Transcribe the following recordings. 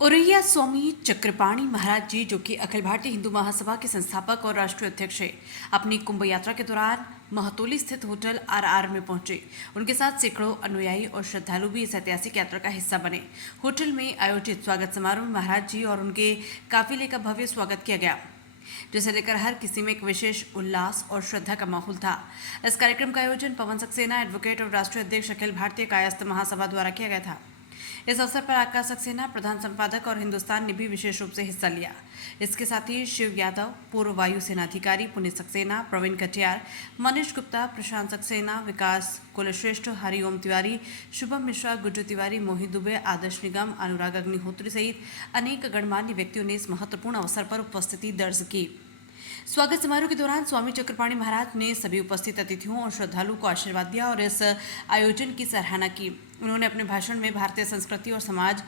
औरैया स्वामी चक्रपाणी महाराज जी, जो कि अखिल भारतीय हिंदू महासभा के संस्थापक और राष्ट्रीय अध्यक्ष हैं, अपनी कुंभ यात्रा के दौरान महतौली स्थित होटल आरआर में पहुंचे। उनके साथ सैकड़ों अनुयायी और श्रद्धालु भी इस ऐतिहासिक यात्रा का हिस्सा बने। होटल में आयोजित स्वागत समारोह में महाराज जी और उनके काफिले का भव्य स्वागत किया गया, जिसे लेकर हर किसी में एक विशेष उल्लास और श्रद्धा का माहौल था। इस कार्यक्रम का आयोजन पवन सक्सेना, एडवोकेट और राष्ट्रीय अध्यक्ष अखिल भारतीय कायस्थ महासभा द्वारा किया गया था। इस अवसर पर आकाश सक्सेना, प्रधान संपादक और हिंदुस्तान ने भी विशेष रूप से हिस्सा लिया। इसके साथ ही शिव यादव, पूर्व वायुसेना अधिकारी पुनीत सक्सेना, प्रवीण कटियार, मनीष गुप्ता, प्रशांत सक्सेना, विकास कुलश्रेष्ठ, हरिओम तिवारी, शुभम मिश्रा, गुड्डू तिवारी, मोहित दुबे, आदर्श निगम, अनुराग अग्निहोत्री सहित अनेक गणमान्य व्यक्तियों ने इस महत्वपूर्ण अवसर पर उपस्थिति दर्ज की। स्वागत समारोह के दौरान स्वामी चक्रपाणी महाराज ने सभी उपस्थित अतिथियों और श्रद्धालुओं को आशीर्वाद दिया और इस आयोजन की सराहना की। उन्होंने अपने भाषण में भारतीय संस्कृति और समाज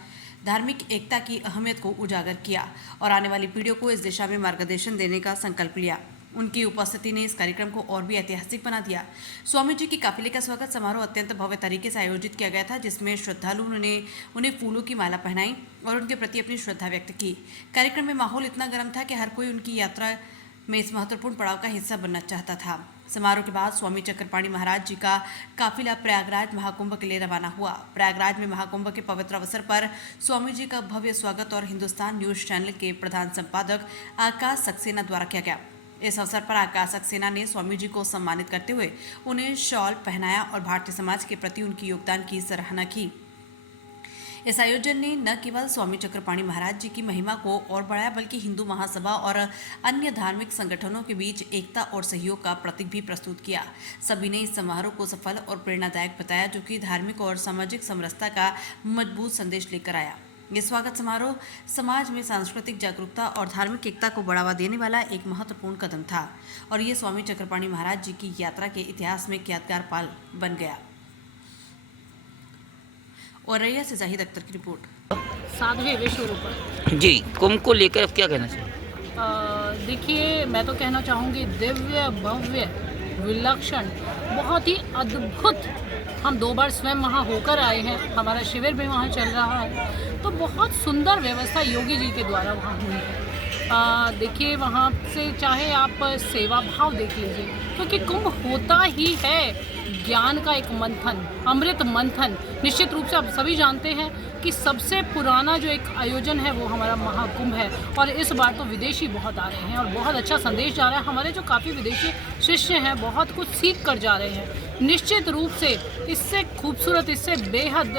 धार्मिक एकता की अहमियत को उजागर किया और आने वाली पीढ़ियों को इस दिशा में मार्गदर्शन देने का संकल्प लिया। उनकी उपस्थिति ने इस कार्यक्रम को और भी ऐतिहासिक बना दिया। स्वामी जी के काफिले का स्वागत समारोह अत्यंत भव्य तरीके से आयोजित किया गया था, जिसमें श्रद्धालुओं ने उन्हें फूलों की माला पहनाई और उनके प्रति अपनी श्रद्धा व्यक्त की। कार्यक्रम में माहौल इतना गर्म था कि हर कोई उनकी यात्रा में इस महत्वपूर्ण पड़ाव का हिस्सा बनना चाहता था। समारोह के बाद स्वामी चक्रपाणी महाराज जी का काफिला प्रयागराज महाकुंभ के लिए रवाना हुआ। प्रयागराज में महाकुंभ के पवित्र अवसर पर स्वामी जी का भव्य स्वागत और हिंदुस्तान न्यूज चैनल के प्रधान संपादक आकाश सक्सेना द्वारा किया गया। इस अवसर पर आकाश सक्सेना ने स्वामी जी को सम्मानित करते हुए उन्हें शॉल पहनाया और भारतीय समाज के प्रति उनके योगदान की सराहना की। इस आयोजन ने न केवल स्वामी चक्रपाणी महाराज जी की महिमा को और बढ़ाया, बल्कि हिंदू महासभा और अन्य धार्मिक संगठनों के बीच एकता और सहयोग का प्रतीक भी प्रस्तुत किया। सभी ने इस समारोह को सफल और प्रेरणादायक बताया, जो कि धार्मिक और सामाजिक समरसता का मजबूत संदेश लेकर आया। ये स्वागत समारोह समाज में सांस्कृतिक जागरूकता और धार्मिक एकता को बढ़ावा देने वाला एक महत्वपूर्ण कदम था और ये स्वामी चक्रपाणी महाराज जी की यात्रा के इतिहास में एक यादगार पल बन गया। औरैया से जाहिद अख्तर की रिपोर्ट। 7वें विश्व रूप जी, कुंभ को लेकर क्या कहना चाहिए? देखिए, मैं तो कहना चाहूँगी दिव्य, भव्य, विलक्षण, बहुत ही अद्भुत। हम 2 बार स्वयं वहाँ होकर आए हैं, हमारा शिविर भी वहाँ चल रहा है, तो बहुत सुंदर व्यवस्था योगी जी के द्वारा वहाँ हुई है। देखिए, वहाँ से चाहे आप सेवा भाव देख लीजिए, क्योंकि कुंभ होता ही है ज्ञान का एक मंथन, अमृत मंथन। निश्चित रूप से आप सभी जानते हैं कि सबसे पुराना जो एक आयोजन है वो हमारा महाकुंभ है और इस बार तो विदेशी बहुत आ रहे हैं और बहुत अच्छा संदेश जा रहा है। हमारे जो काफ़ी विदेशी शिष्य हैं बहुत कुछ सीख कर जा रहे हैं। निश्चित रूप से इससे खूबसूरत, इससे बेहद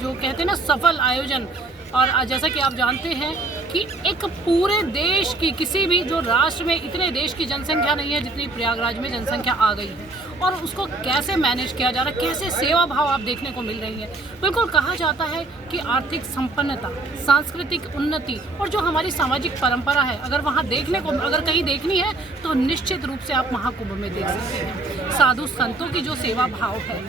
जो कहते हैं ना सफल आयोजन। और जैसा कि आप जानते हैं कि एक पूरे देश की, किसी भी जो राष्ट्र में इतने देश की जनसंख्या नहीं है जितनी प्रयागराज में जनसंख्या आ गई है, और उसको कैसे मैनेज किया जा रहा है, कैसे सेवा भाव आप देखने को मिल रही है। बिल्कुल कहा जाता है कि आर्थिक संपन्नता, सांस्कृतिक उन्नति और जो हमारी सामाजिक परंपरा है, अगर वहाँ देखने को, अगर कहीं देखनी है तो निश्चित रूप से आप महाकुंभ में देख सकते हैं। साधु संतों की जो सेवा भाव है,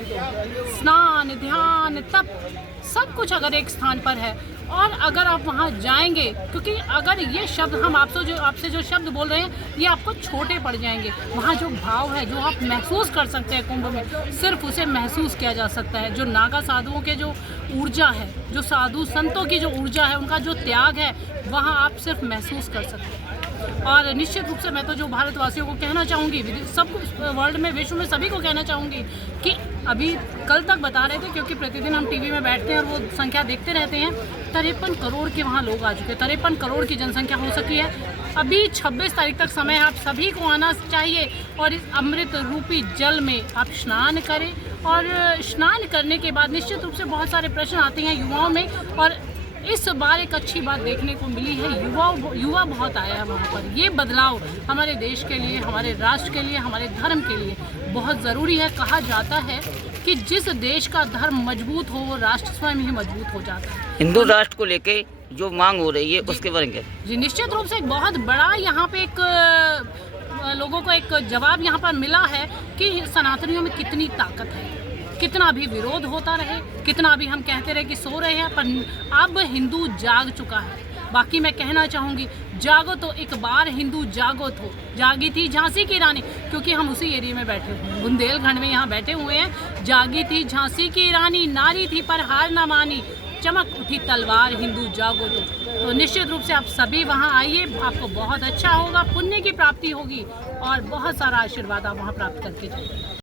स्नान, ध्यान, तप, सब कुछ अगर एक स्थान पर है और अगर आप वहाँ जाएंगे, क्योंकि अगर ये शब्द हम आपसे जो शब्द बोल रहे हैं ये आपको छोटे पड़ जाएंगे। वहाँ जो भाव है, जो आप महसूस कर सकते हैं कुंभ में, सिर्फ उसे महसूस किया जा सकता है। जो नागा साधुओं के जो ऊर्जा है, जो साधु संतों की जो ऊर्जा है, उनका जो त्याग है, वहाँ आप सिर्फ महसूस कर सकते हैं। और निश्चित रूप से मैं तो जो भारतवासियों को कहना चाहूँगी, सब वर्ल्ड में, विश्व में सभी को कहना चाहूँगी कि अभी कल तक बता रहे थे, क्योंकि प्रतिदिन हम टीवी में बैठते हैं और वो संख्या देखते रहते हैं, 53 करोड़ के वहाँ लोग आ चुके हैं। 53 करोड़ की जनसंख्या हो सकी है। अभी 26 तारीख तक समय है, आप सभी को आना चाहिए और इस अमृत रूपी जल में आप स्नान करें। और स्नान करने के बाद निश्चित रूप से बहुत सारे प्रश्न आते हैं युवाओं में, और इस बार एक अच्छी बात देखने को मिली है, युवा बहुत आया है वहाँ पर। ये बदलाव हमारे देश के लिए, हमारे राष्ट्र के लिए, हमारे धर्म के लिए बहुत ज़रूरी है। कहा जाता है कि जिस देश का धर्म मजबूत हो वो राष्ट्र स्वयं ही मजबूत हो जाता है। हिंदू राष्ट्र को लेके जो मांग हो रही है उसके बारे में जी, निश्चित रूप से एक बहुत बड़ा यहाँ पे एक लोगों को एक जवाब यहाँ पर मिला है कि सनातनियों में कितनी ताकत है। कितना भी विरोध होता रहे, कितना भी हम कहते रहे कि सो रहे हैं, पर अब हिंदू जाग चुका है। बाकी मैं कहना चाहूँगी, जागो तो एक बार हिंदू जागो तो। जागी थी झांसी की रानी, क्योंकि हम उसी एरिया में बैठे हुए हैं, बुंदेलखंड में यहाँ बैठे हुए हैं। जागी थी झांसी की रानी, नारी थी पर हार न मानी, चमक उठी तलवार हिंदू जागो। तो निश्चित रूप से आप सभी वहाँ आइए, आपको बहुत अच्छा होगा, पुण्य की प्राप्ति होगी और बहुत सारा आशीर्वाद आप वहाँ प्राप्त करके जाइए।